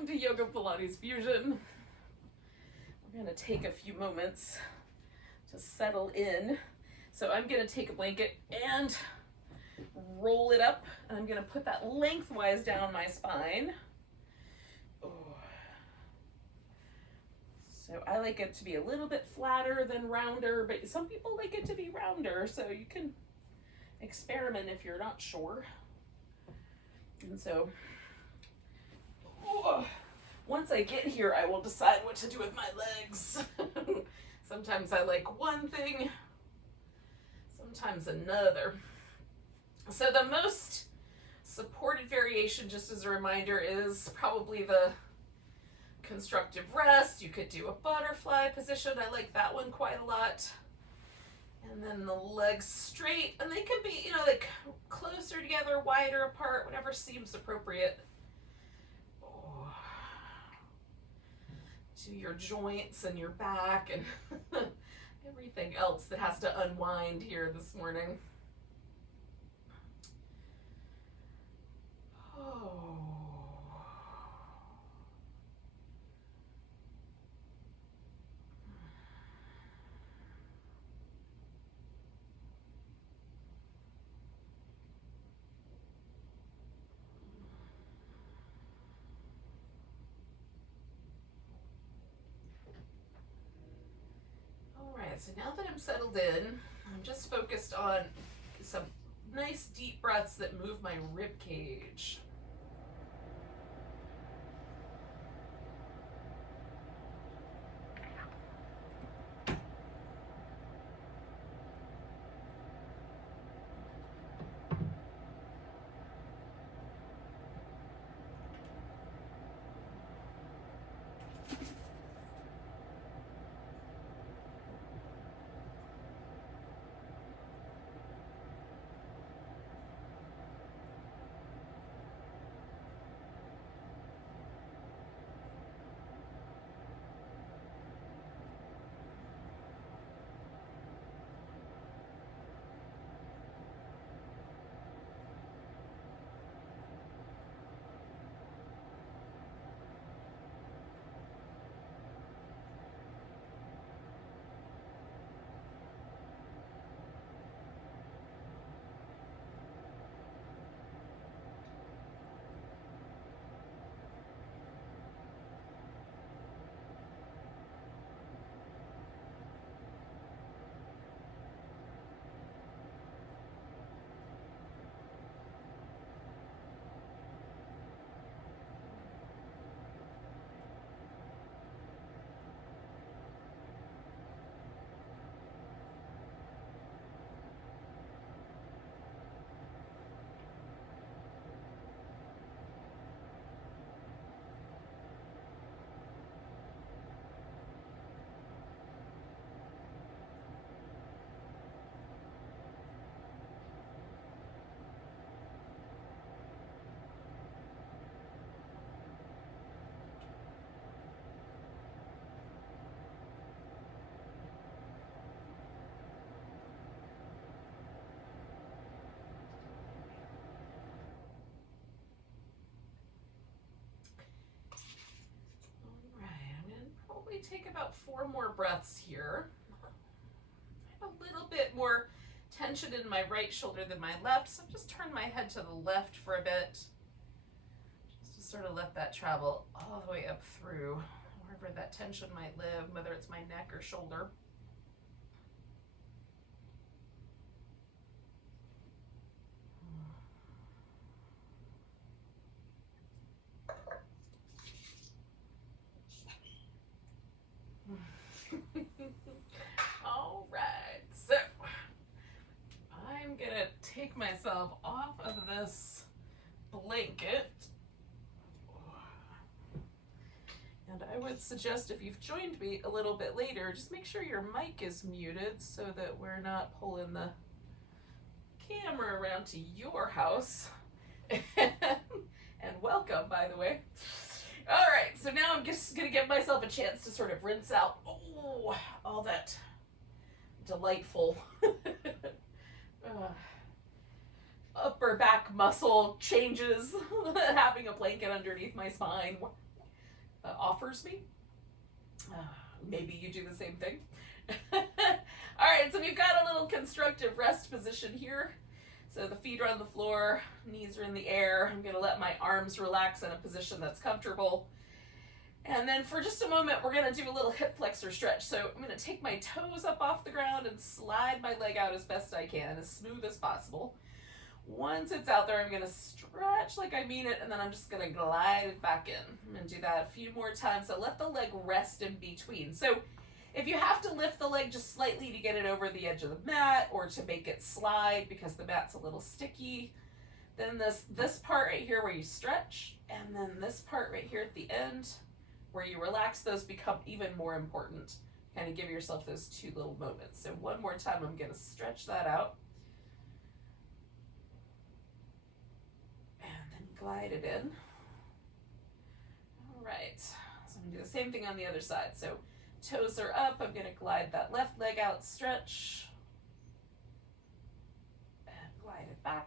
Welcome to Yoga Pilates Fusion. We're going to take a few moments to settle in. So I'm going to take a blanket and roll it up, and I'm going to put that lengthwise down my spine. So I like it to be a little bit flatter than rounder, but some people like it to be rounder, so you can experiment if you're not sure. And so once I get here, I will decide what to do with my legs. Sometimes I like one thing, sometimes another. So the most supported variation, just as a reminder, is probably the constructive rest. You could do a butterfly position. I like that one quite a lot. And then the legs straight, and they could be, like closer together, wider apart, whatever seems appropriate. To your joints and your back and everything else that has to unwind here this morning. So now that I'm settled in, I'm just focused on some nice deep breaths that move my rib cage. Take about 4 more breaths here. I have a little bit more tension in my right shoulder than my left, so just turn my head to the left for a bit, just to sort of let that travel all the way up through wherever that tension might live, whether it's my neck or shoulder. All right, so I'm gonna take myself off of this blanket, and I would suggest, if you've joined me a little bit later, just make sure your mic is muted so that we're not pulling the camera around to your house. And welcome, by the way. All right, so now I'm just gonna give myself a chance to sort of rinse out all that delightful upper back muscle changes having a blanket underneath my spine. offers me. Maybe you do the same thing. All right, so we've got a little constructive rest position here. So the feet are on the floor, knees are in the air. I'm going to let my arms relax in a position that's comfortable. And then for just a moment, we're going to do a little hip flexor stretch. So I'm going to take my toes up off the ground and slide my leg out as best I can, as smooth as possible. Once it's out there, I'm going to stretch like I mean it, and then I'm just going to glide it back in. I'm going to do that a few more times. So let the leg rest in between. So if you have to lift the leg just slightly to get it over the edge of the mat or to make it slide because the mat's a little sticky, then this part right here where you stretch, and then this part right here at the end where you relax, those become even more important. Kind of give yourself those two little moments. So one more time, I'm going to stretch that out. And then glide it in. All right, so I'm going to do the same thing on the other side. So toes are up, I'm going to glide that left leg out, stretch, and glide it back.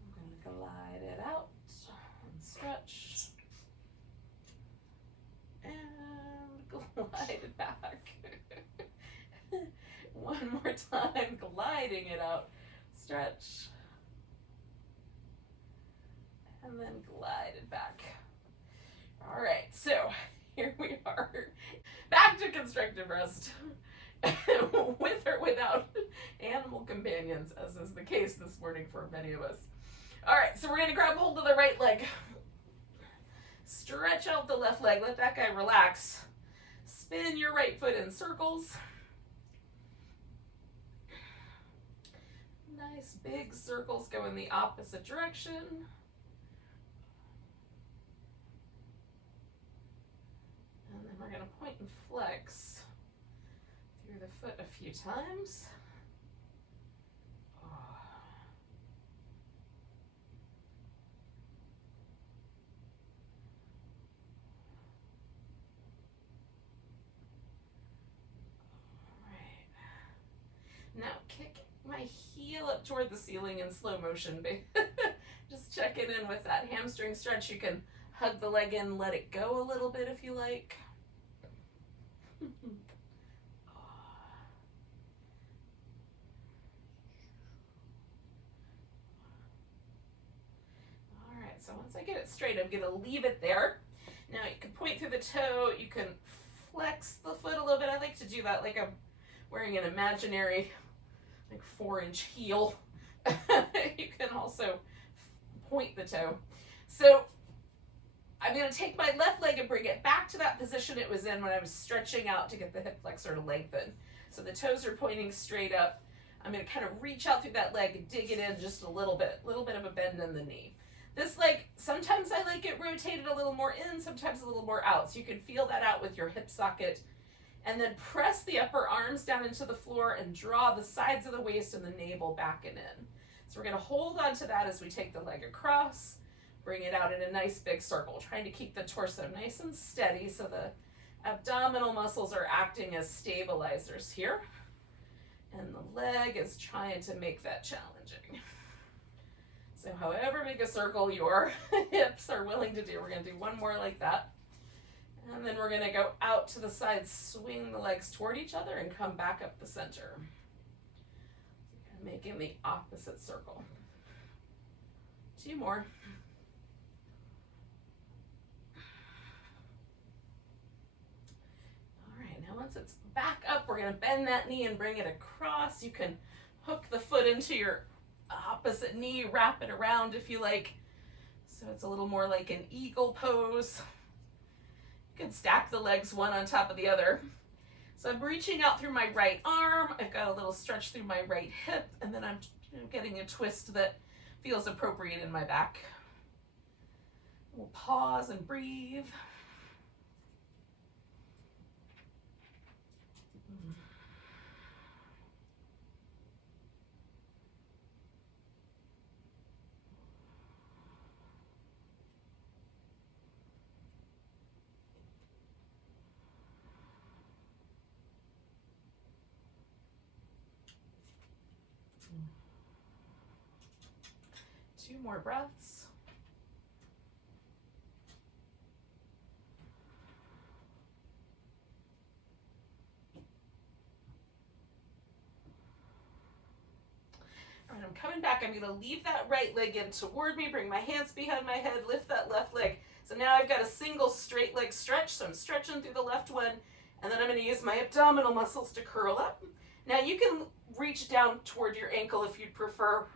I'm going to glide it out and stretch, and glide it back. One more time, gliding it out, stretch, and then glide it back. All right, so here we are, back to constructive rest, with or without animal companions, as is the case this morning for many of us. All right, so we're going to grab hold of the right leg, stretch out the left leg, let that guy relax, spin your right foot in circles. Nice big circles go in the opposite direction. And then we're going to point and flex through the foot a few times. Now kick my heel up toward the ceiling in slow motion. Just checking in with that hamstring stretch. You can hug the leg in, let it go a little bit if you like. All right, so once I get it straight, I'm gonna leave it there. Now you can point through the toe, you can flex the foot a little bit. I like to do that like I'm wearing an imaginary 4-inch heel. You can also point the toe. So I'm going to take my left leg and bring it back to that position it was in when I was stretching out to get the hip flexor to lengthen. So the toes are pointing straight up. I'm going to kind of reach out through that leg and dig it in just a little bit of a bend in the knee. This leg, sometimes I like it rotated a little more in, sometimes a little more out. So you can feel that out with your hip socket. And then press the upper arms down into the floor and draw the sides of the waist and the navel back and in. So we're going to hold on to that as we take the leg across, bring it out in a nice big circle, trying to keep the torso nice and steady so the abdominal muscles are acting as stabilizers here. And the leg is trying to make that challenging. So however big a circle your hips are willing to do, we're going to do one more like that. And then we're going to go out to the side, swing the legs toward each other, and come back up the center. Making the opposite circle. 2 more. All right, now once it's back up, we're going to bend that knee and bring it across. You can hook the foot into your opposite knee, wrap it around if you like. So it's a little more like an eagle pose. You can stack the legs one on top of the other. So I'm reaching out through my right arm. I've got a little stretch through my right hip, and then I'm getting a twist that feels appropriate in my back. We'll pause and breathe. Two more breaths. And I'm coming back. I'm gonna leave that right leg in toward me, bring my hands behind my head, lift that left leg. So now I've got a single straight leg stretch, so I'm stretching through the left one, and then I'm gonna use my abdominal muscles to curl up. Now you can reach down toward your ankle if you'd prefer.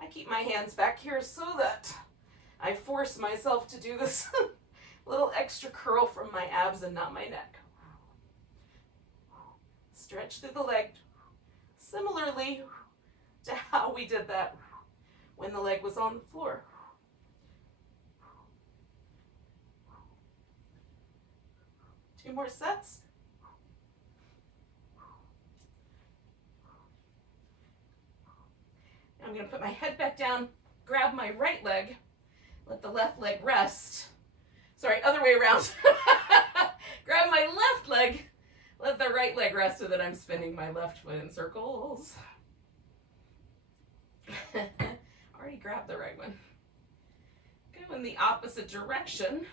I keep my hands back here so that I force myself to do this little extra curl from my abs and not my neck. Stretch through the leg, similarly to how we did that when the leg was on the floor. Two more sets. I'm going to put my head back down, grab my right leg, let the left leg rest. Sorry, other way around. Grab my left leg, let the right leg rest so that I'm spinning my left foot in circles. Already grabbed the right one. Go in the opposite direction.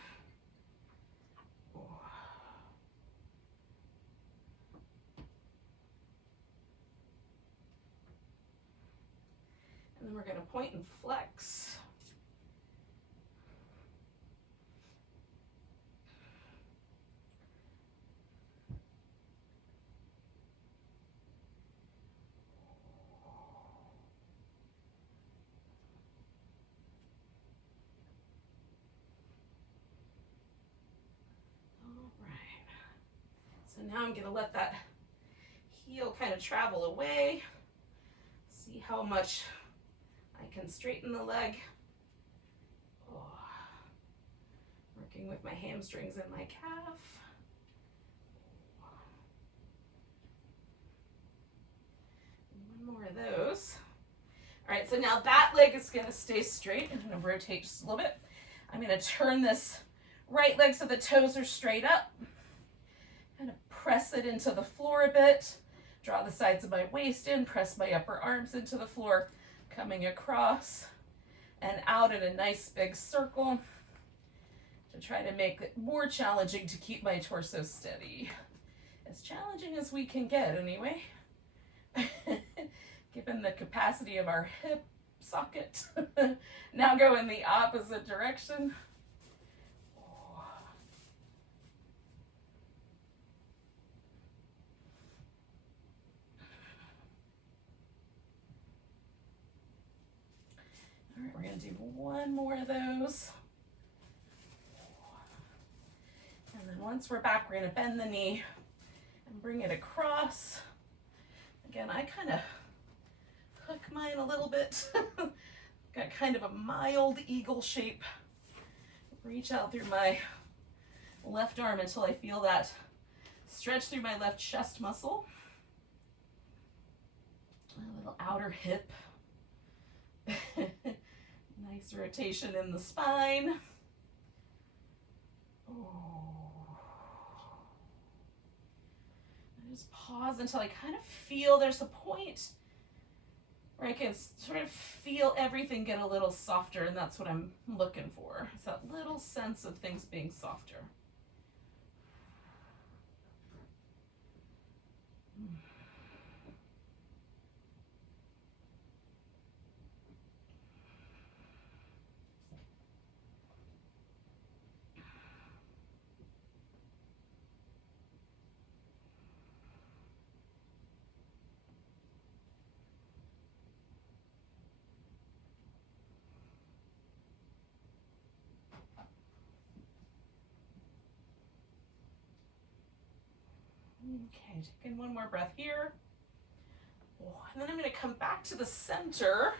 And then we're going to point and flex. So now I'm going to let that heel kind of travel away. See how much I can straighten the leg. Oh. Working with my hamstrings and my calf. One more of those. All right, so now that leg is going to stay straight. I'm going to rotate just a little bit. I'm going to turn this right leg so the toes are straight up. Kind of press it into the floor a bit. Draw the sides of my waist in, press my upper arms into the floor, coming across and out in a nice big circle to try to make it more challenging to keep my torso steady. As challenging as we can get anyway, given the capacity of our hip socket. Now go in the opposite direction. All right, we're going to do one more of those. And then once we're back, we're going to bend the knee and bring it across. Again, I kind of hook mine a little bit. Got kind of a mild eagle shape. Reach out through my left arm until I feel that stretch through my left chest muscle. A little outer hip. Nice rotation in the spine. Oh. I just pause until I kind of feel there's a point where I can sort of feel everything get a little softer, and that's what I'm looking for. It's that little sense of things being softer. Okay, taking one more breath here. Oh, and then I'm going to come back to the center,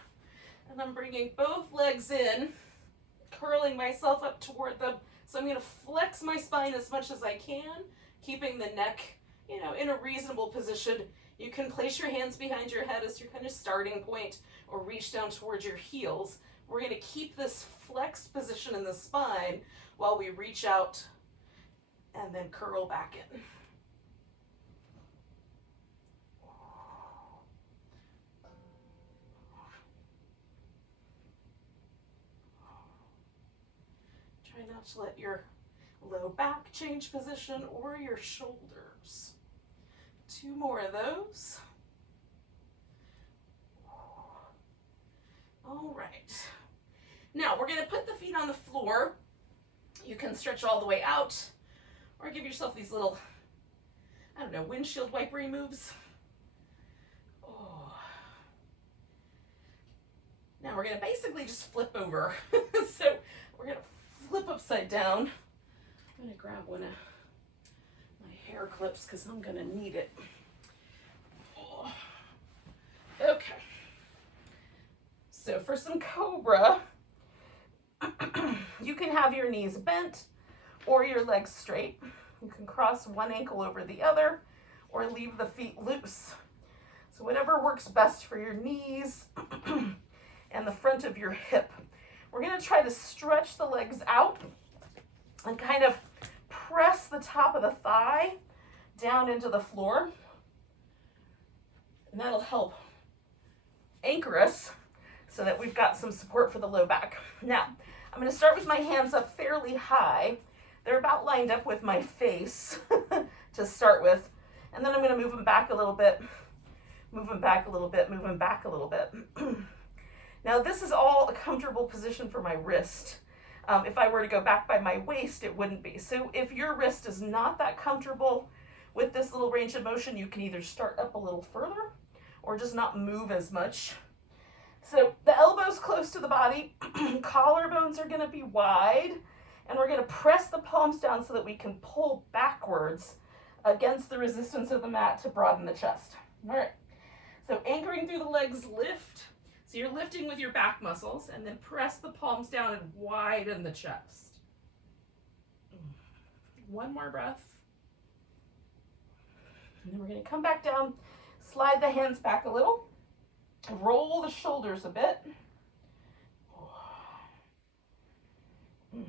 and I'm bringing both legs in, curling myself up toward them. So I'm going to flex my spine as much as I can, keeping the neck, in a reasonable position. You can place your hands behind your head as your kind of starting point, or reach down towards your heels. We're going to keep this flexed position in the spine while we reach out and then curl back in. Try not to let your low back change position or your shoulders. Two more of those. All right. Now we're going to put the feet on the floor. You can stretch all the way out or give yourself these little, I don't know, windshield wipery moves. Oh. Now we're going to basically just flip over. So we're going to flip upside down. I'm going to grab one of my hair clips because I'm going to need it. Oh. Okay. So for some cobra, you can have your knees bent or your legs straight. You can cross one ankle over the other or leave the feet loose. So whatever works best for your knees and the front of your hip. We're going to try to stretch the legs out and kind of press the top of the thigh down into the floor. And that'll help anchor us so that we've got some support for the low back. Now, I'm going to start with my hands up fairly high. They're about lined up with my face to start with. And then I'm going to move them back a little bit, move them back a little bit, move them back a little bit. Now, this is all a comfortable position for my wrist. If I were to go back by my waist, it wouldn't be. So if your wrist is not that comfortable with this little range of motion, you can either start up a little further or just not move as much. So the elbows close to the body, collarbones are going to be wide, and we're going to press the palms down so that we can pull backwards against the resistance of the mat to broaden the chest. All right, so anchoring through the legs, lift. So you're lifting with your back muscles, and then press the palms down and widen the chest. One more breath. And then we're going to come back down, slide the hands back a little. Roll the shoulders a bit. And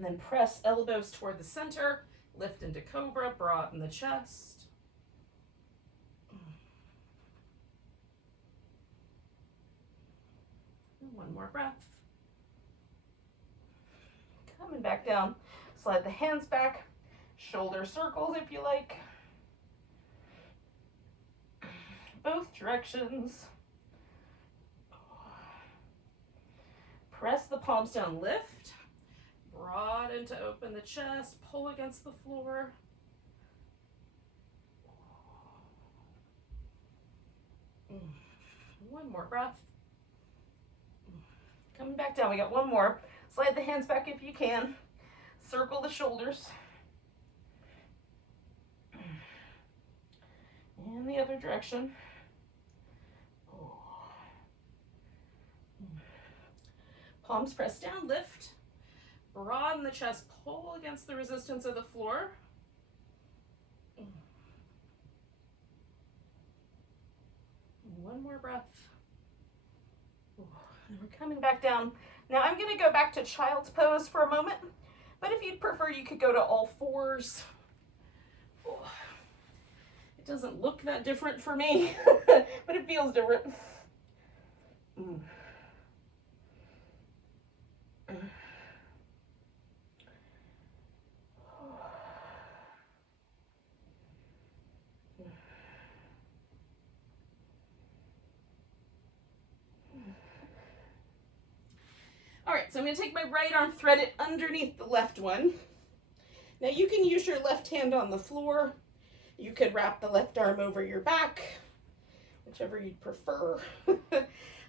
then press elbows toward the center. Lift into cobra, broaden the chest. And one more breath. Coming back down. Slide the hands back. Shoulder circles if you like. Both directions. Press the palms down, lift. Broaden to open the chest, pull against the floor. One more breath. Coming back down, we got one more. Slide the hands back if you can. Circle the shoulders. And the other direction. Palms pressed down, lift. Broaden the chest, pull against the resistance of the floor. One more breath. And we're coming back down. Now I'm going to go back to child's pose for a moment, but if you'd prefer, you could go to all fours. It doesn't look that different for me, but it feels different. All right, so I'm going to take my right arm, thread it underneath the left one. Now you can use your left hand on the floor. You could wrap the left arm over your back, whichever you'd prefer.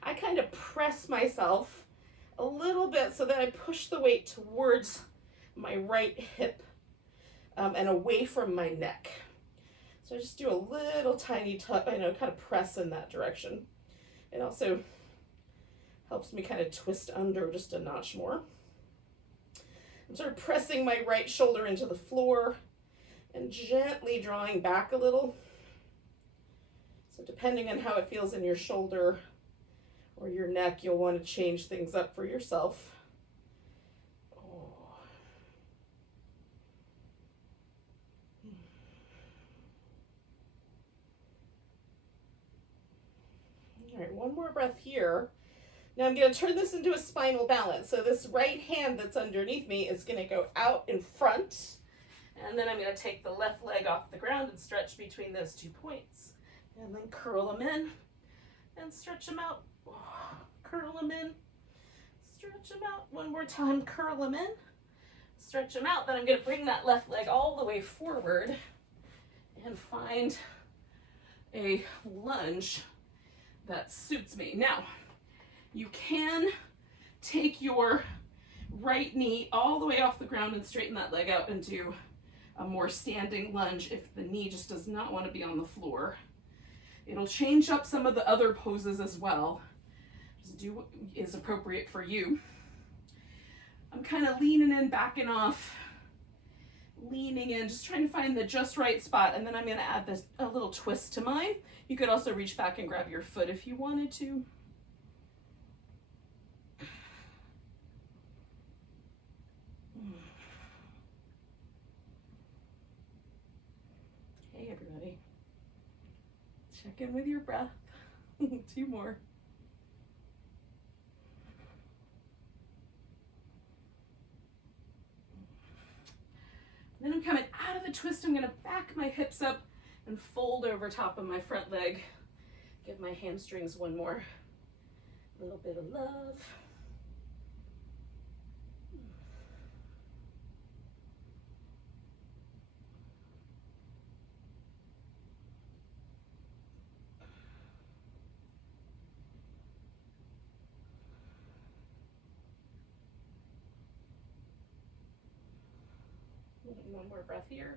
I kind of press myself a little bit so that I push the weight towards my right hip and away from my neck. So I just do a little tiny tug, kind of press in that direction. It also helps me kind of twist under just a notch more. I'm sort of pressing my right shoulder into the floor and gently drawing back a little. So depending on how it feels in your shoulder or your neck, you'll want to change things up for yourself. All right, one more breath here. Now I'm going to turn this into a spinal balance. So this right hand that's underneath me is going to go out in front. And then I'm going to take the left leg off the ground and stretch between those 2 points. And then curl them in and stretch them out. Curl them in, stretch them out. One more time, curl them in, stretch them out. Then I'm going to bring that left leg all the way forward and find a lunge that suits me. Now, you can take your right knee all the way off the ground and straighten that leg out and do a more standing lunge if the knee just does not want to be on the floor. It'll change up some of the other poses as well. Just do what is appropriate for you. I'm kind of leaning in, backing off, leaning in, just trying to find the just right spot. And then I'm going to add this a little twist to mine. You could also reach back and grab your foot if you wanted to. Hey everybody, check in with your breath. 2 more. Then I'm coming out of the twist. I'm going to back my hips up and fold over top of my front leg. Give my hamstrings one more little bit of love. One more breath here.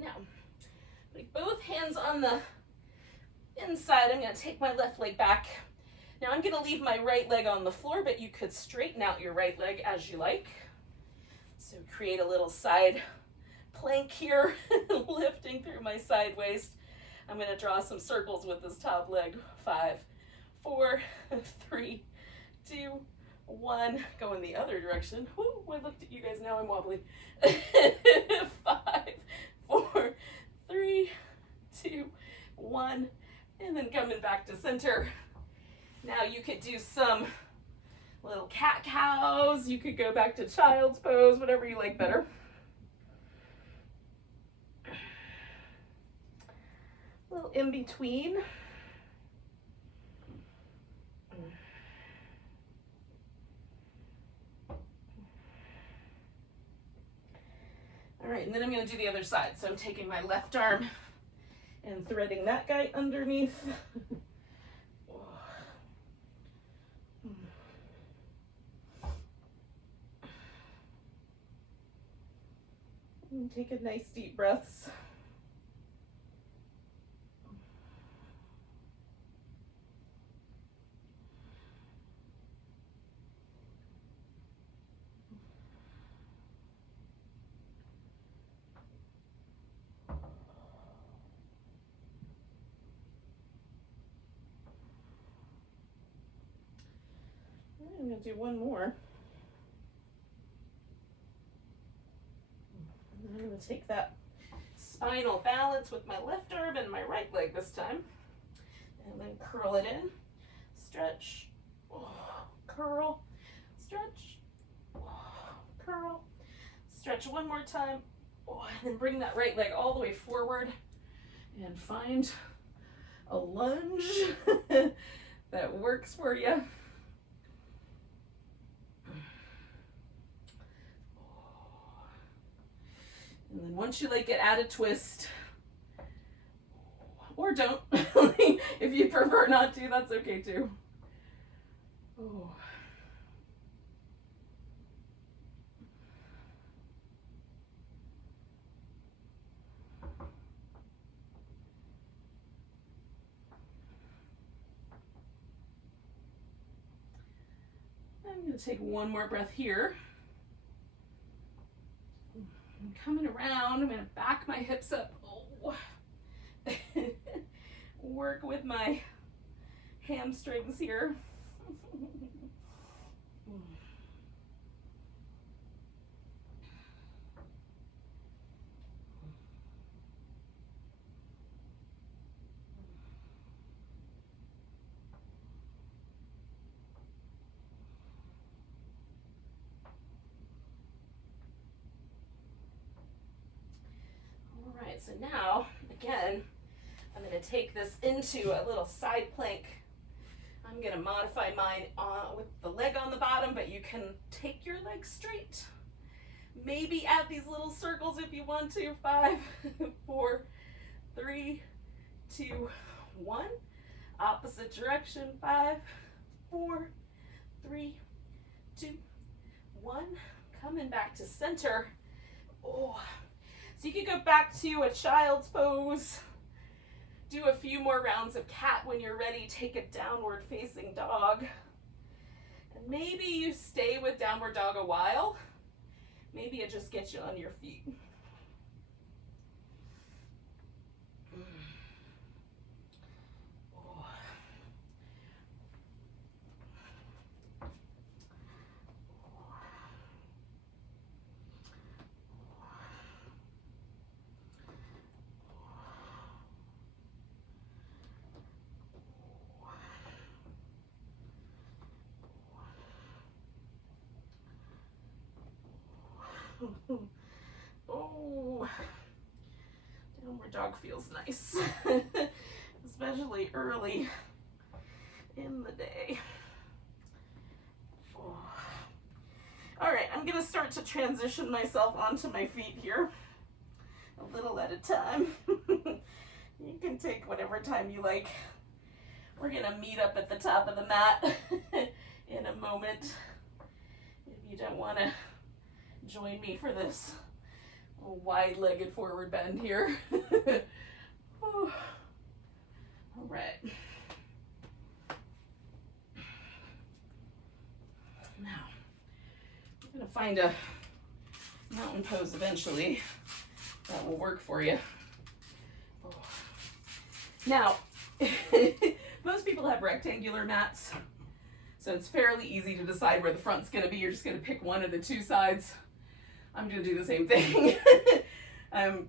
Now, putting both hands on the inside, I'm going to take my left leg back. Now I'm going to leave my right leg on the floor, but you could straighten out your right leg as you like. So create a little side plank here, lifting through my side waist. I'm going to draw some circles with this top leg. 5, 4, 3, 2, 1. Go in the other direction. Woo, I looked at you guys, now I'm wobbly. 5, 4, 3, 2, 1. And then coming back to center. Now you could do some little cat cows. You could go back to child's pose, whatever you like better. A little in between. All right, and then I'm going to do the other side. So I'm taking my left arm and threading that guy underneath. And take a nice deep breaths. I'm going to do one more. And I'm going to take that spinal balance with my left arm and my right leg this time. And then curl it in. Stretch. Curl. Stretch. Curl. Stretch one more time. And then bring that right leg all the way forward and find a lunge that works for you. And then once you like it, add a twist. Or don't. If you prefer not to, that's okay too. Oh. I'm going to take one more breath here. I'm coming around. I'm going to back my hips up. Oh. Work with my hamstrings here. So now, again, I'm going to take this into a little side plank. I'm going to modify mine with the leg on the bottom, but you can take your leg straight. Maybe add these little circles if you want to. 5, 4, 3, 2, 1. Opposite direction. 5, 4, 3, 2, 1. Coming back to center. Oh, so you can go back to a child's pose. Do a few more rounds of cat. When you're ready, take a downward facing dog. And maybe you stay with downward dog a while. Maybe it just gets you on your feet. Oh, downward dog feels nice, especially early in the day. Oh. All right, I'm gonna start to transition myself onto my feet here, a little at a time. You can take whatever time you like. We're gonna meet up at the top of the mat in a moment. If you don't wanna join me for this wide-legged forward bend here. All right. Now, I'm going to find a mountain pose eventually that will work for you. Now, most people have rectangular mats, so it's fairly easy to decide where the front's going to be. You're just going to pick one of the two sides. I'm going to do the same thing.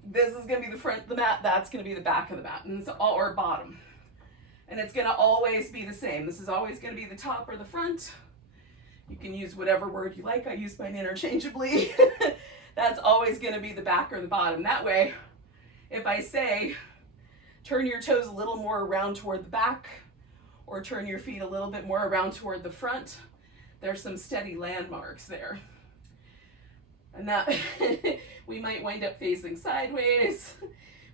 This is going to be the front of the mat. That's going to be the back of the mat, and it's all, or bottom. And it's going to always be the same. This is always going to be the top or the front. You can use whatever word you like. I use mine interchangeably. That's always going to be the back or the bottom. That way, if I say, turn your toes a little more around toward the back, or turn your feet a little bit more around toward the front, there's some steady landmarks there. And that we might wind up facing sideways.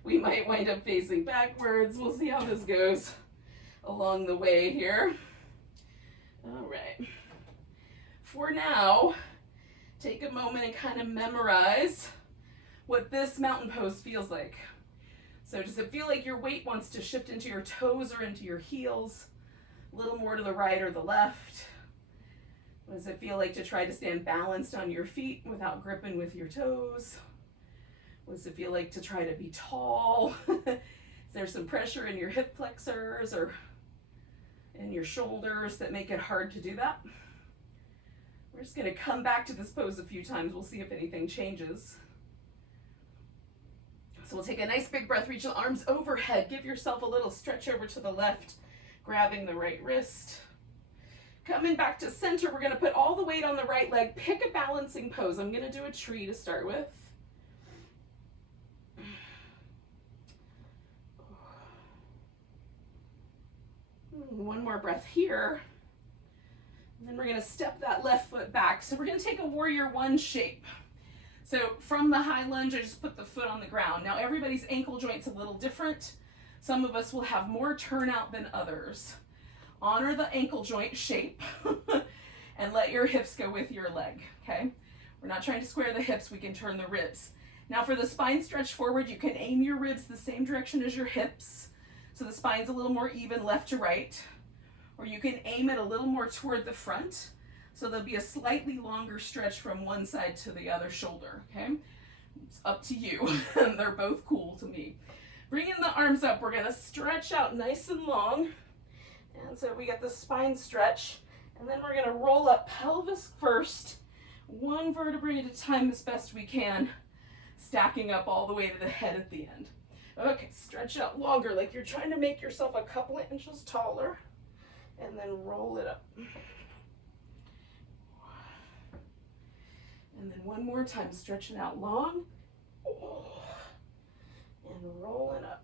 We might wind up facing backwards. We'll see how this goes along the way here. All right. For now, take a moment and kind of memorize what this mountain pose feels like. So does it feel like your weight wants to shift into your toes or into your heels? A little more to the right or the left? What does it feel like to try to stand balanced on your feet without gripping with your toes? What does it feel like to try to be tall? Is there some pressure in your hip flexors or in your shoulders that make it hard to do that? We're just going to come back to this pose a few times. We'll see if anything changes. So we'll take a nice big breath, reach the arms overhead. Give yourself a little stretch over to the left, grabbing the right wrist. Coming back to center, we're going to put all the weight on the right leg. Pick a balancing pose. I'm going to do a tree to start with. One more breath here. And then we're going to step that left foot back. So we're going to take a warrior one shape. So from the high lunge, I just put the foot on the ground. Now everybody's ankle joint's a little different. Some of us will have more turnout than others. Honor the ankle joint shape and let your hips go with your leg, okay? We're not trying to square the hips, we can turn the ribs. Now for the spine stretch forward, you can aim your ribs the same direction as your hips. So the spine's a little more even left to right. Or you can aim it a little more toward the front. So there'll be a slightly longer stretch from one side to the other shoulder, okay? It's up to you. They're both cool to me. Bringing the arms up, we're gonna stretch out nice and long. And so we got the spine stretch, and then we're gonna roll up pelvis first, one vertebrae at a time as best we can, stacking up all the way to the head at the end. Okay, stretch out longer, like you're trying to make yourself a couple of inches taller, and then roll it up. And then one more time, stretching out long, and roll it up.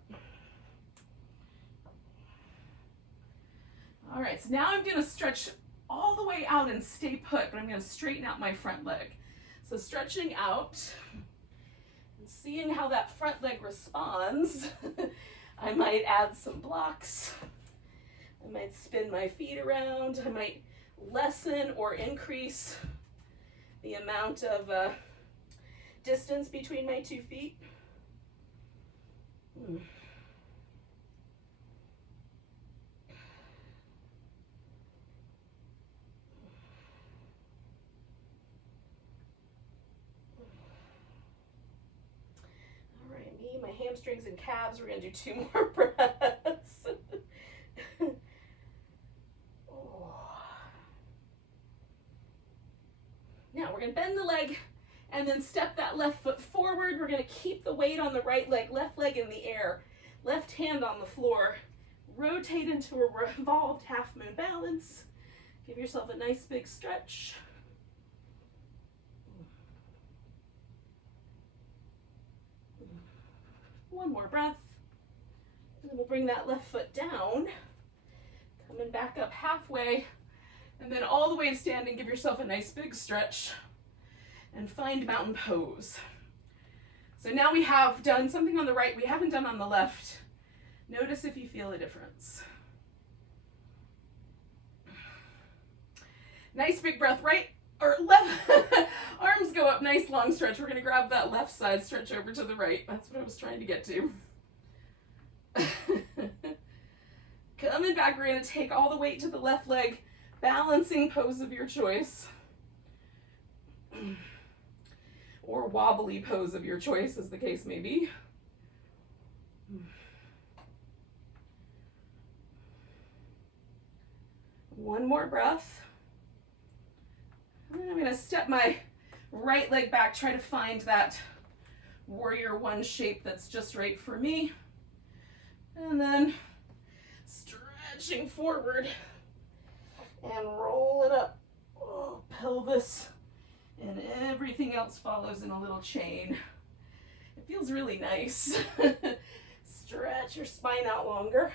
All right, so now I'm gonna stretch all the way out and stay put, but I'm gonna straighten out my front leg. So stretching out and seeing how that front leg responds. I might add some blocks. I might spin my feet around. I might lessen or increase the amount of distance between my 2 feet. My hamstrings and calves. We're going to do 2 more breaths. Now we're going to bend the leg and then step that left foot forward. We're going to keep the weight on the right leg, left leg in the air, left hand on the floor. Rotate into a revolved half moon balance. Give yourself a nice big stretch. One more breath. And then we'll bring that left foot down, coming back up halfway, and then all the way to standing. Give yourself a nice big stretch and find mountain pose. So now we have done something on the right we haven't done on the left. Notice if you feel a difference. Nice big breath, right or left. Arms go up, nice long stretch. We're going to grab that left side, stretch over to the right. That's what I was trying to get to. Coming back, we're going to take all the weight to the left leg, balancing pose of your choice. Or wobbly pose of your choice, as the case may be. One more breath. And I'm going to step my right leg back, try to find that warrior one shape that's just right for me. And then stretching forward and roll it up. Oh, pelvis and everything else follows in a little chain. It feels really nice. Stretch your spine out longer.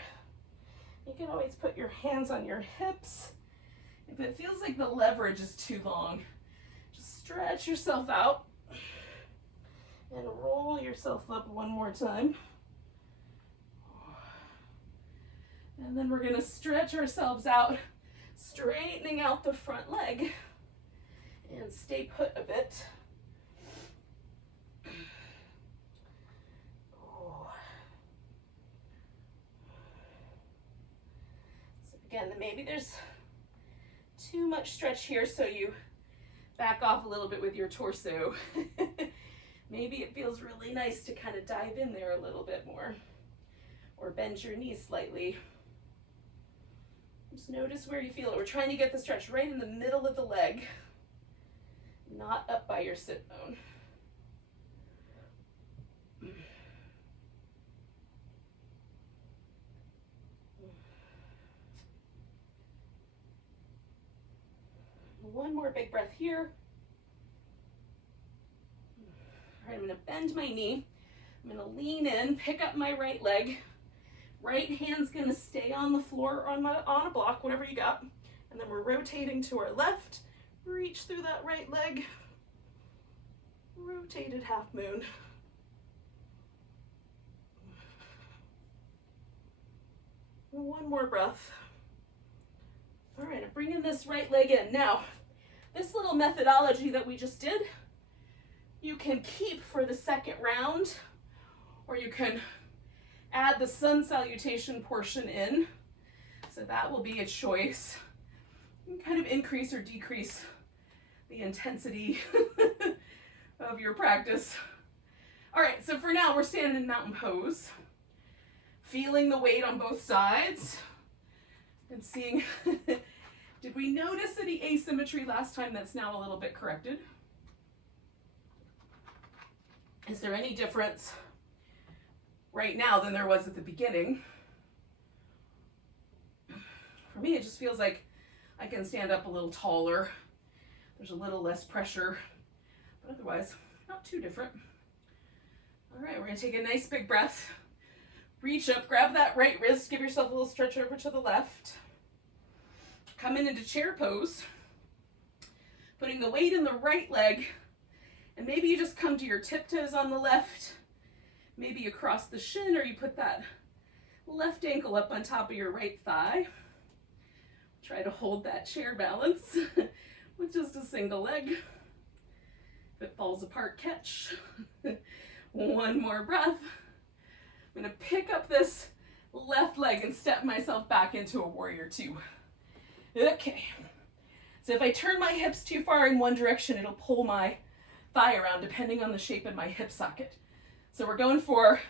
You can always put your hands on your hips. If it feels like the leverage is too long, just stretch yourself out and roll yourself up one more time. And then we're going to stretch ourselves out, straightening out the front leg and stay put a bit. So again, maybe there's too much stretch here, so you back off a little bit with your torso. Maybe it feels really nice to kind of dive in there a little bit more, or bend your knees slightly. Just notice where you feel it. We're trying to get the stretch right in the middle of the leg, not up by your sit bone. One more big breath here. All right, I'm going to bend my knee. I'm going to lean in, pick up my right leg. Right hand's going to stay on the floor or on a block, whatever you got. And then we're rotating to our left. Reach through that right leg. Rotated half moon. One more breath. All right, I'm bringing this right leg in. Now, this little methodology that we just did, you can keep for the second round, or you can add the sun salutation portion in. So that will be a choice. You can kind of increase or decrease the intensity of your practice. All right, so for now, we're standing in mountain pose, feeling the weight on both sides and seeing, did we notice any asymmetry last time that's now a little bit corrected? Is there any difference right now than there was at the beginning? For me, it just feels like I can stand up a little taller. There's a little less pressure, but otherwise, not too different. All right, we're gonna take a nice big breath. Reach up, grab that right wrist, give yourself a little stretch over to the left. Coming into chair pose, putting the weight in the right leg, and maybe you just come to your tiptoes on the left, maybe you cross the shin, or you put that left ankle up on top of your right thigh. Try to hold that chair balance with just a single leg. If it falls apart, catch. One more breath. I'm gonna pick up this left leg and step myself back into a warrior two. Okay, so if I turn my hips too far in one direction, it'll pull my thigh around depending on the shape of my hip socket. So we're going for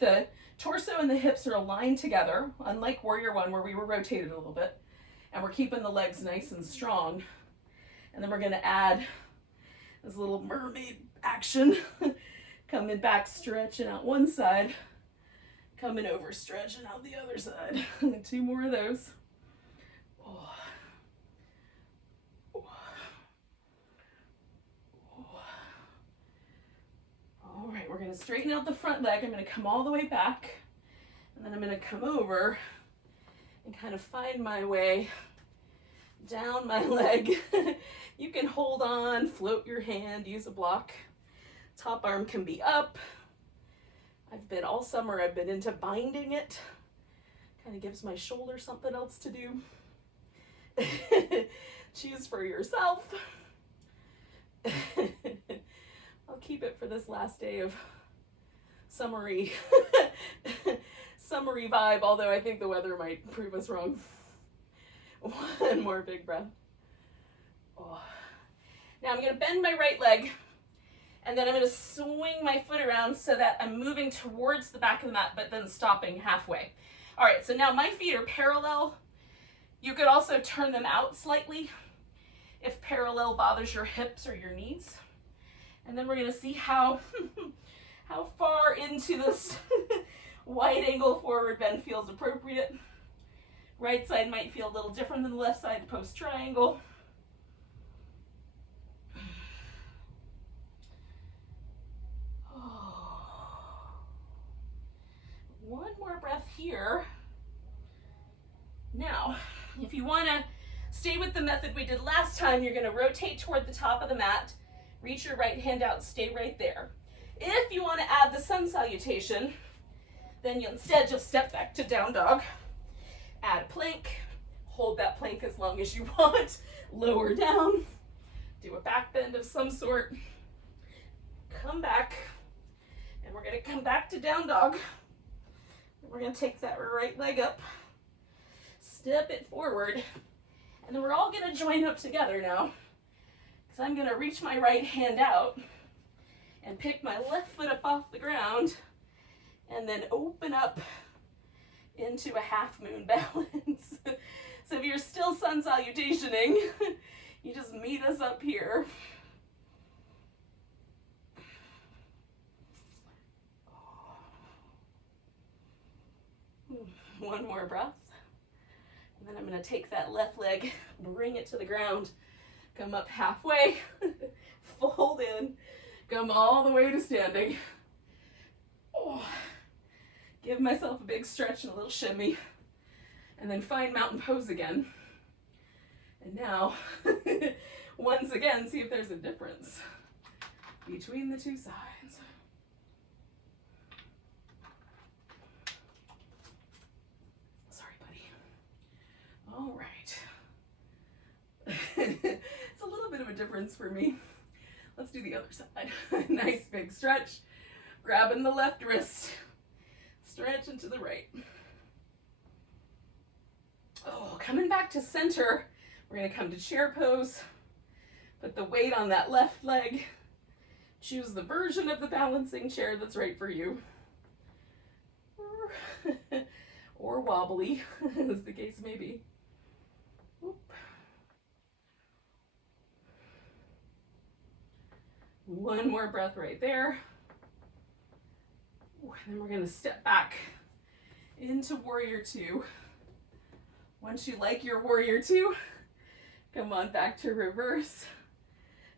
the torso and the hips are aligned together, unlike warrior one where we were rotated a little bit, and we're keeping the legs nice and strong. And then we're gonna add this little mermaid action, coming back, stretching out one side, coming over, stretching out the other side. 2 more of those. Oh. Oh. Oh. All right, we're gonna straighten out the front leg. I'm gonna come all the way back, and then I'm gonna come over and kind of find my way down my leg. You can hold on, float your hand, use a block. Top arm can be up. All summer I've been into binding it. Kind of gives my shoulder something else to do. Choose for yourself. I'll keep it for this last day of summery vibe, although I think the weather might prove us wrong. One more big breath. Oh. Now I'm going to bend my right leg, and then I'm going to swing my foot around so that I'm moving towards the back of the mat, but then stopping halfway. All right, so now my feet are parallel. You could also turn them out slightly if parallel bothers your hips or your knees. And then we're going to see how far into this wide angle forward bend feels appropriate. Right side might feel a little different than the left side post triangle. One more breath here. Now, if you want to stay with the method we did last time, you're going to rotate toward the top of the mat, reach your right hand out, stay right there. If you want to add the sun salutation, then you'll instead just step back to down dog, add a plank, hold that plank as long as you want, lower down, do a back bend of some sort, come back, and we're going to come back to down dog. We're going to take that right leg up, step it forward, and then we're all going to join up together now. So I'm going to reach my right hand out and pick my left foot up off the ground and then open up into a half moon balance. So if you're still sun salutationing, you just meet us up here. One more breath. And then I'm going to take that left leg, bring it to the ground, come up halfway, fold in, come all the way to standing. Oh, give myself a big stretch and a little shimmy, and then find mountain pose again. And now, once again, see if there's a difference between the two sides. All right. It's a little bit of a difference for me. Let's do the other side. Nice big stretch. Grabbing the left wrist. Stretch into the right. Oh, coming back to center. We're going to come to chair pose. Put the weight on that left leg. Choose the version of the balancing chair that's right for you. Or wobbly, as the case may be. Oop. One more breath right there. Ooh, and then we're going to step back into warrior two. Once you like your warrior two, come on back to reverse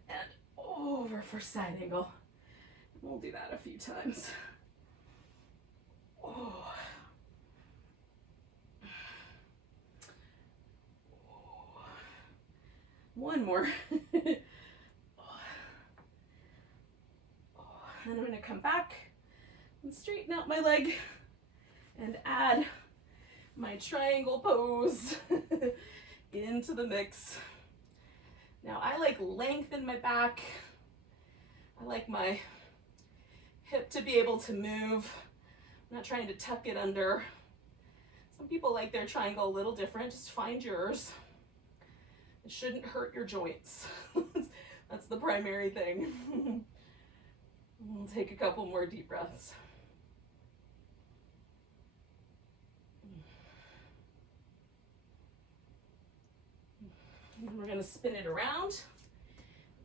and over for side angle. We'll do that a few times. Oh. One more. And I'm going to come back and straighten out my leg and add my triangle pose into the mix. Now I like length in my back. I like my hip to be able to move. I'm not trying to tuck it under. Some people like their triangle a little different. Just find yours. It shouldn't hurt your joints. That's the primary thing. We'll take a couple more deep breaths. And we're going to spin it around.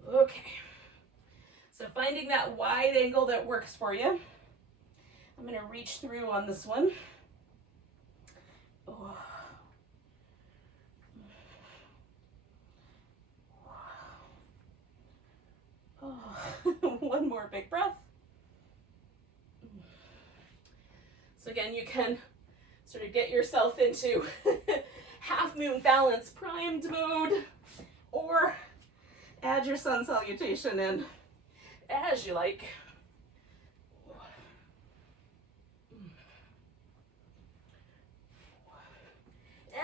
Okay. So finding that wide angle that works for you. I'm going to reach through on this one. Oh. Oh. One more big breath. So again, you can sort of get yourself into half moon balance primed mode, or add your sun salutation in as you like.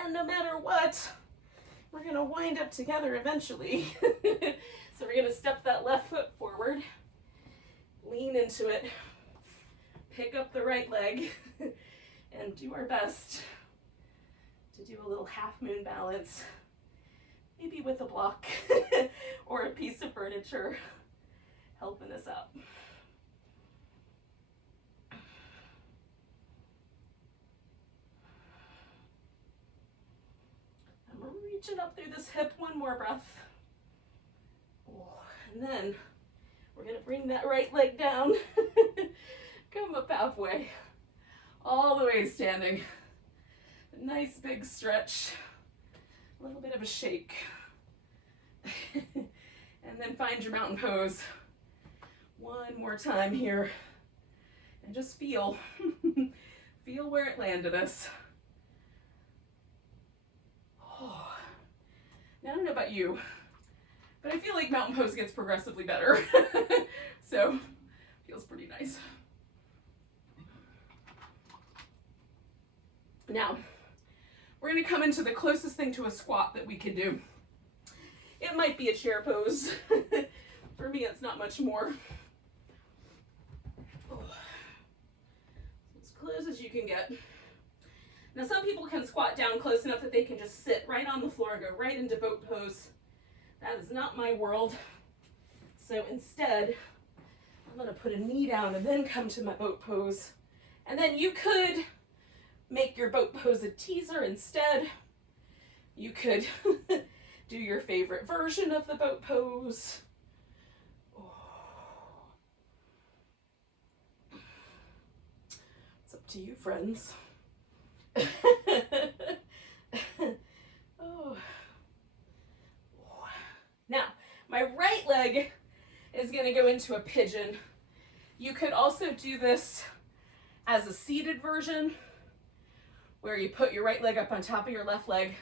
And no matter what, we're going to wind up together eventually. So we're going to step that left foot forward, lean into it, pick up the right leg, and do our best to do a little half moon balance, maybe with a block or a piece of furniture helping us out. I'm reaching up through this hip. One more breath. And then we're going to bring that right leg down. Come up halfway. All the way standing. A nice big stretch. A little bit of a shake. And then find your mountain pose. One more time here. And just feel. Feel where it landed us. Oh. Now, I don't know about you, but I feel like mountain pose gets progressively better. So, feels pretty nice. Now, we're going to come into the closest thing to a squat that we can do. It might be a chair pose. For me, it's not much more. Oh. As close as you can get. Now, some people can squat down close enough that they can just sit right on the floor and go right into boat pose. That is not my world. So instead, I'm going to put a knee down and then come to my boat pose. And then you could make your boat pose a teaser instead. You could do your favorite version of the boat pose. Oh. It's up to you, friends. Oh. Now, my right leg is going to go into a pigeon. You could also do this as a seated version, where you put your right leg up on top of your left leg,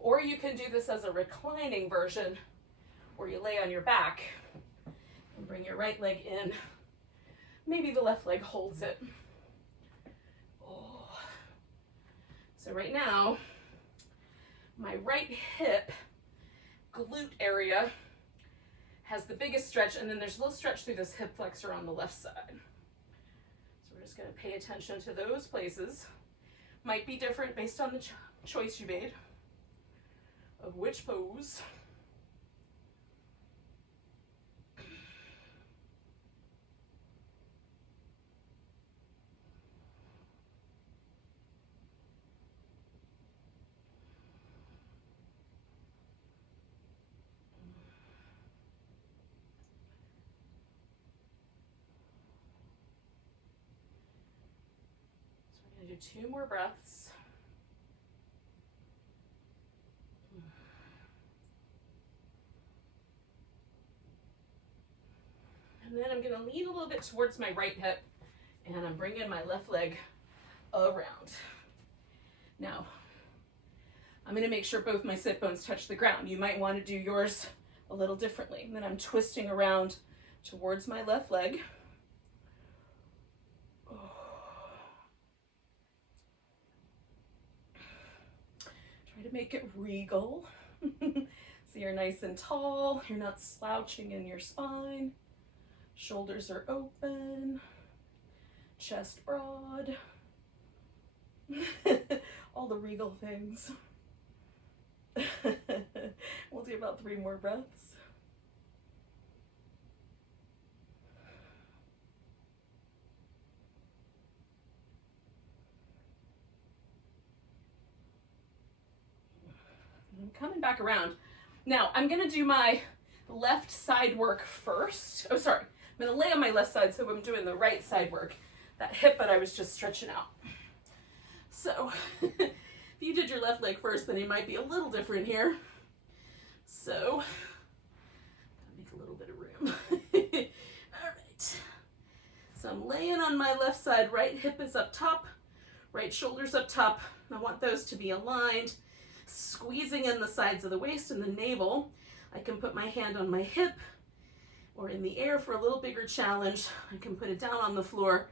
or you can do this as a reclining version, where you lay on your back and bring your right leg in. Maybe the left leg holds it. Oh. So right now, my right hip glute area has the biggest stretch, and then there's a little stretch through this hip flexor on the left side. So we're just going to pay attention to those places. Might be different based on the choice you made of which pose. So we're going to do 2 more breaths. And then I'm going to lean a little bit towards my right hip, and I'm bringing my left leg around. Now, I'm going to make sure both my sit bones touch the ground. You might want to do yours a little differently. And then I'm twisting around towards my left leg. Try to make it regal. So you're nice and tall. You're not slouching in your spine. Shoulders are open. Chest broad. All the regal things. We'll do about 3 more breaths. I'm coming back around. Now I'm gonna do my left side work first. Oh, sorry. I'm gonna lay on my left side, so I'm doing the right side work. That hip that I was just stretching out. So if you did your left leg first, then it might be a little different here. So make a little bit of room. All right. So I'm laying on my left side, right hip is up top, right shoulder's up top. I want those to be aligned, squeezing in the sides of the waist and the navel. I can put my hand on my hip or in the air for a little bigger challenge. I can put it down on the floor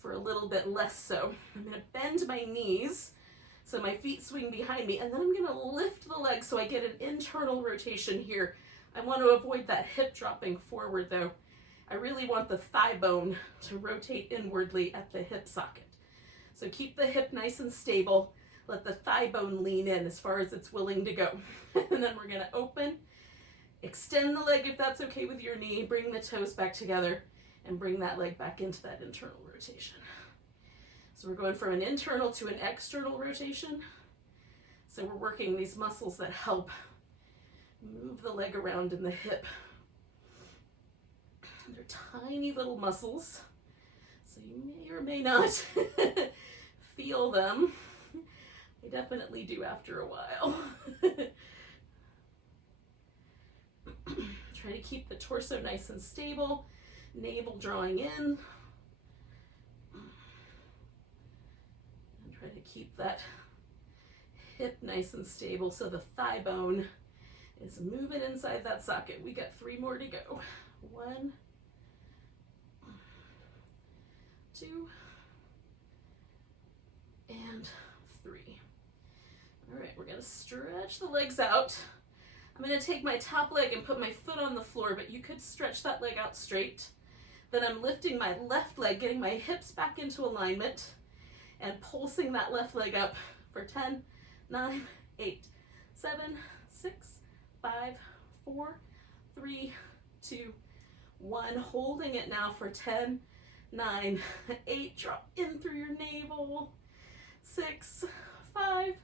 for a little bit less so. I'm gonna bend my knees so my feet swing behind me, and then I'm gonna lift the legs so I get an internal rotation here. I want to avoid that hip dropping forward though. I really want the thigh bone to rotate inwardly at the hip socket. So keep the hip nice and stable. Let the thigh bone lean in as far as it's willing to go. And then we're gonna open, extend the leg if that's okay with your knee, bring the toes back together, and bring that leg back into that internal rotation. So we're going from an internal to an external rotation. So we're working these muscles that help move the leg around in the hip. They're tiny little muscles, so you may or may not feel them. I definitely do after a while. Try to keep the torso nice and stable, navel drawing in. And try to keep that hip nice and stable so the thigh bone is moving inside that socket. We got 3 more to go. 1, 2, and 3. All right, we're gonna stretch the legs out. I'm gonna take my top leg and put my foot on the floor, but you could stretch that leg out straight. Then I'm lifting my left leg, getting my hips back into alignment, and pulsing that left leg up for 10, 9, 8, 7, 6, 5, 4, 3, 2, 1. Holding it now for 10, 9, 8. Drop in through your navel. 6, 5,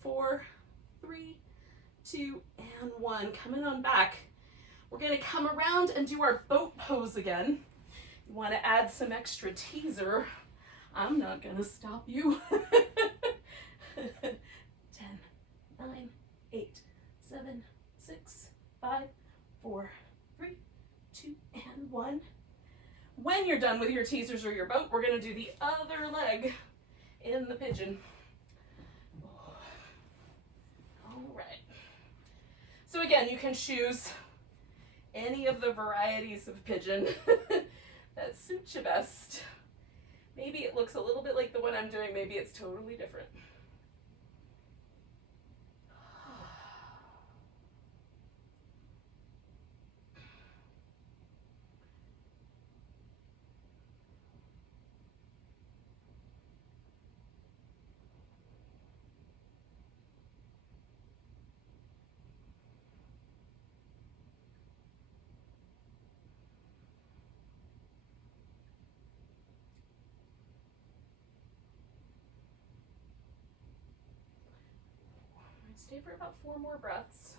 4, 3, 2, and 1. Coming on back. We're going to come around and do our boat pose again. You want to add some extra teaser. I'm not going to stop you. 10, 9, 8, 7, 6, 5, 4, 3, 2, and 1. When you're done with your teasers or your boat, we're going to do the other leg in the pigeon. All right. So again, you can choose any of the varieties of pigeon that suit you best. Maybe it looks a little bit like the one I'm doing, maybe it's totally different. Stay for about 4 more breaths.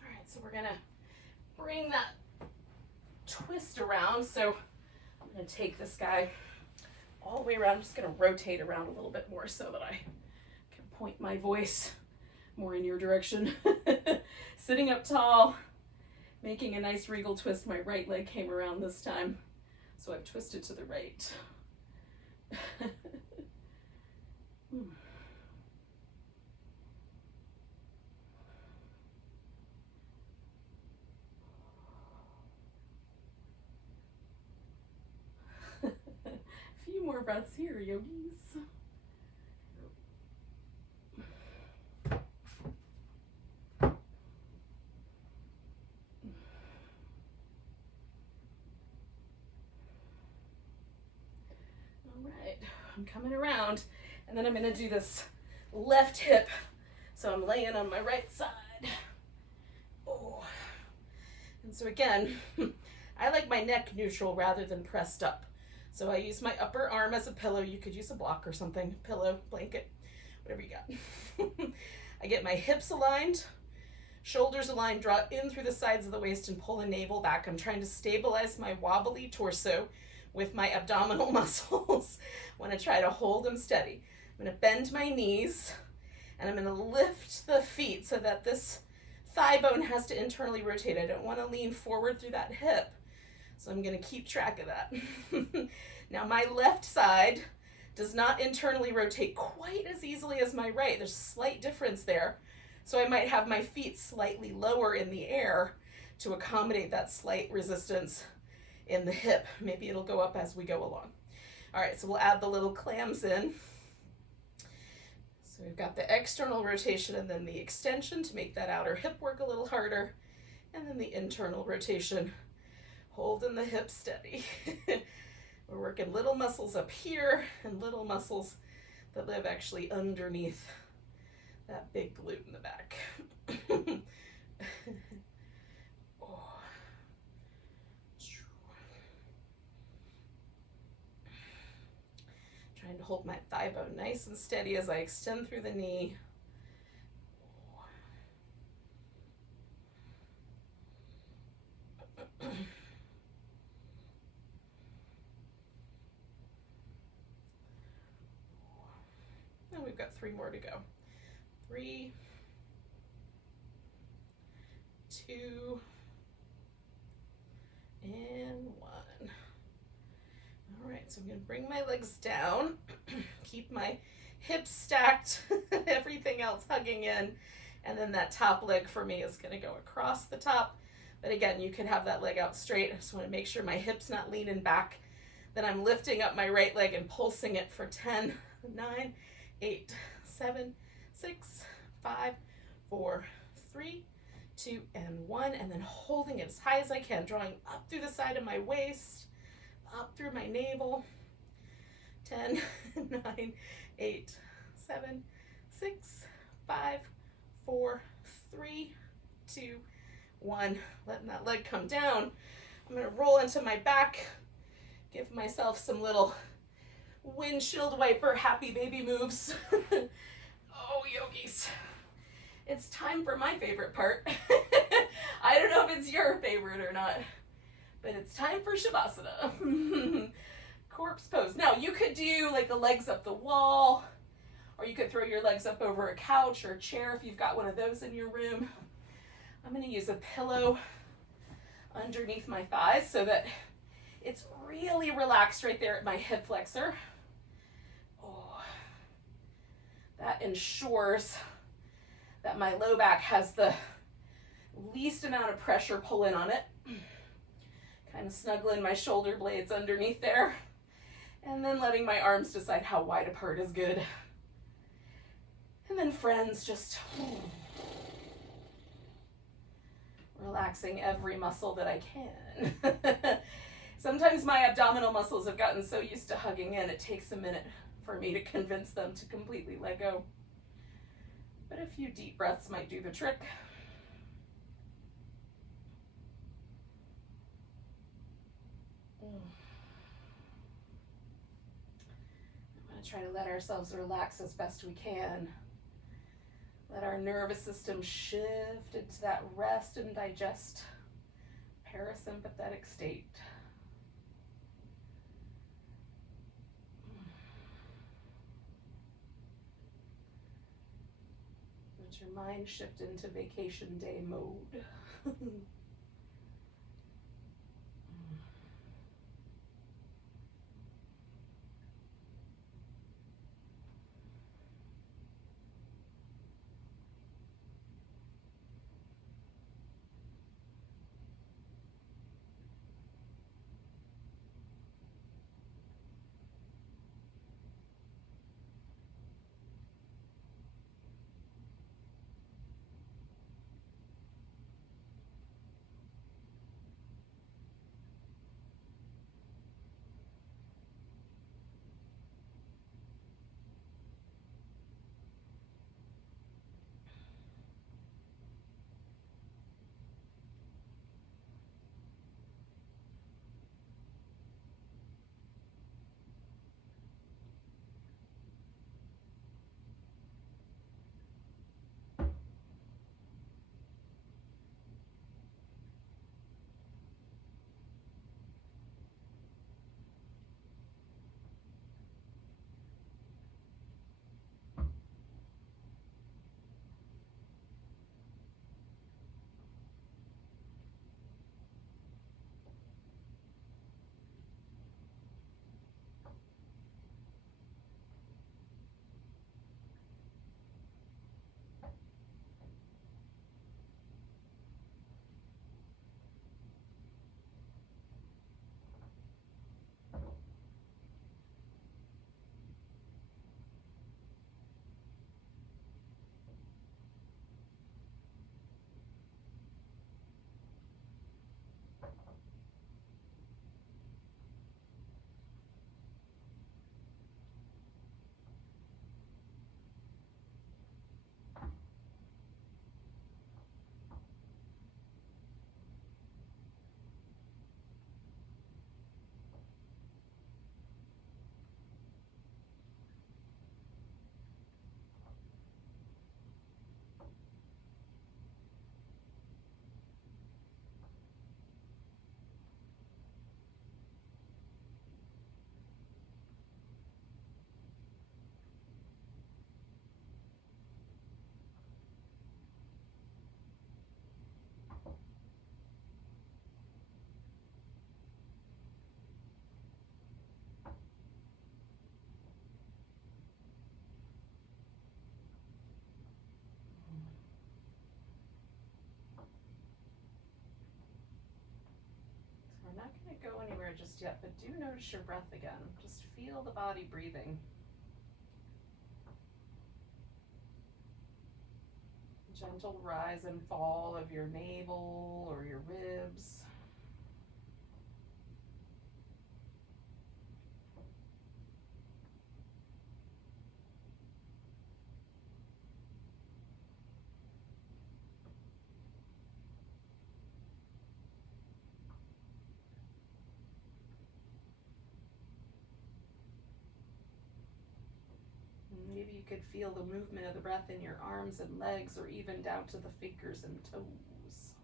All right, so we're gonna bring that twist around. So I'm gonna take this guy all the way around. I'm just going to rotate around a little bit more so that I can point my voice more in your direction. Sitting up tall, making a nice regal twist. My right leg came around this time, so I've twisted to the right. A few more breaths here, yogis. I'm coming around, and then I'm going to do this left hip. So I'm laying on my right side. Oh. And so again, I like my neck neutral rather than pressed up. So I use my upper arm as a pillow. You could use a block or something, pillow, blanket, whatever you got. I get my hips aligned, shoulders aligned, draw in through the sides of the waist and pull the navel back. I'm trying to stabilize my wobbly torso with my abdominal muscles. I want to try to hold them steady. I'm going to bend my knees and I'm going to lift the feet so that this thigh bone has to internally rotate. I don't want to lean forward through that hip. So I'm going to keep track of that. Now my left side does not internally rotate quite as easily as my right. There's a slight difference there. So I might have my feet slightly lower in the air to accommodate that slight resistance in the hip. Maybe it'll go up as we go along. All right, so we'll add the little clams in. So we've got the external rotation and then the extension to make that outer hip work a little harder. And then the internal rotation, holding the hip steady. We're working little muscles up here and little muscles that live actually underneath that big glute in the back. Trying to hold my thigh bone nice and steady as I extend through the knee. And we've got 3 more to go. 3, 2, and 1. All right, so I'm going to bring my legs down, keep my hips stacked, everything else hugging in, and then that top leg for me is going to go across the top. But again, you can have that leg out straight. I just want to make sure my hip's not leaning back. Then I'm lifting up my right leg and pulsing it for 10, 9, 8, 7, 6, 5, 4, 3, 2, and 1, and then holding it as high as I can, drawing up through the side of my waist, up through my navel. 10, 9, 8, 7, 6, 5, 4, 3, 2, 1. Letting that leg come down. I'm going to roll into my back, give myself some little windshield wiper happy baby moves. Oh, yogis. It's time for my favorite part. I don't know if it's your favorite or not, but it's time for Shavasana. Corpse pose. Now, you could do like the legs up the wall, or you could throw your legs up over a couch or a chair if you've got one of those in your room. I'm going to use a pillow underneath my thighs so that it's really relaxed right there at my hip flexor. Oh, that ensures that my low back has the least amount of pressure pulling on it. Kind of snuggling my shoulder blades underneath there. And then letting my arms decide how wide apart is good. And then friends, just relaxing every muscle that I can. Sometimes my abdominal muscles have gotten so used to hugging in, it takes a minute for me to convince them to completely let go. But a few deep breaths might do the trick. I'm going to try to let ourselves relax as best we can. Let our nervous system shift into that rest and digest parasympathetic state. Let your mind shift into vacation day mode. We're not going to go anywhere just yet, but do notice your breath again. Just feel the body breathing. Gentle rise and fall of your navel or your ribs. Maybe you could feel the movement of the breath in your arms and legs, or even down to the fingers and toes.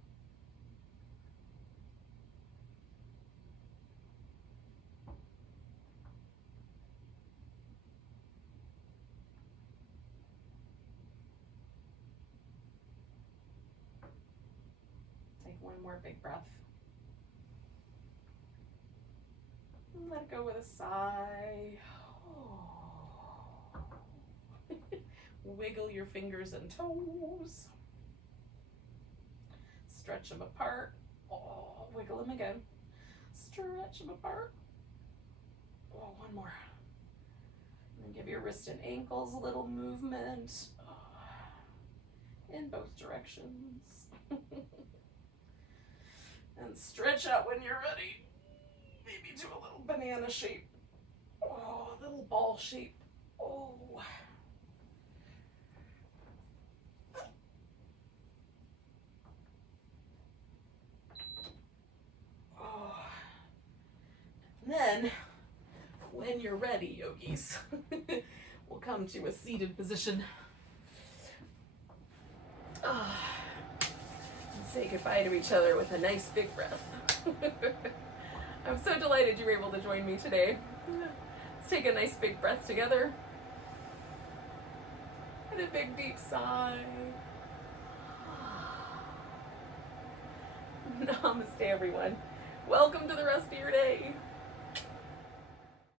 Take one more big breath. And let it go with a sigh. Wiggle your fingers and toes. Stretch them apart. Oh, wiggle them again. Stretch them apart. Oh, one more. And give your wrist and ankles a little movement in both directions. And stretch out when you're ready. Maybe do a little banana shape. Oh, a little ball shape. Oh. Then, when you're ready, yogis, we'll come to a seated position. And say goodbye to each other with a nice big breath. I'm so delighted you were able to join me today. Let's take a nice big breath together. And a big deep sigh. Namaste, everyone. Welcome to the rest of your day.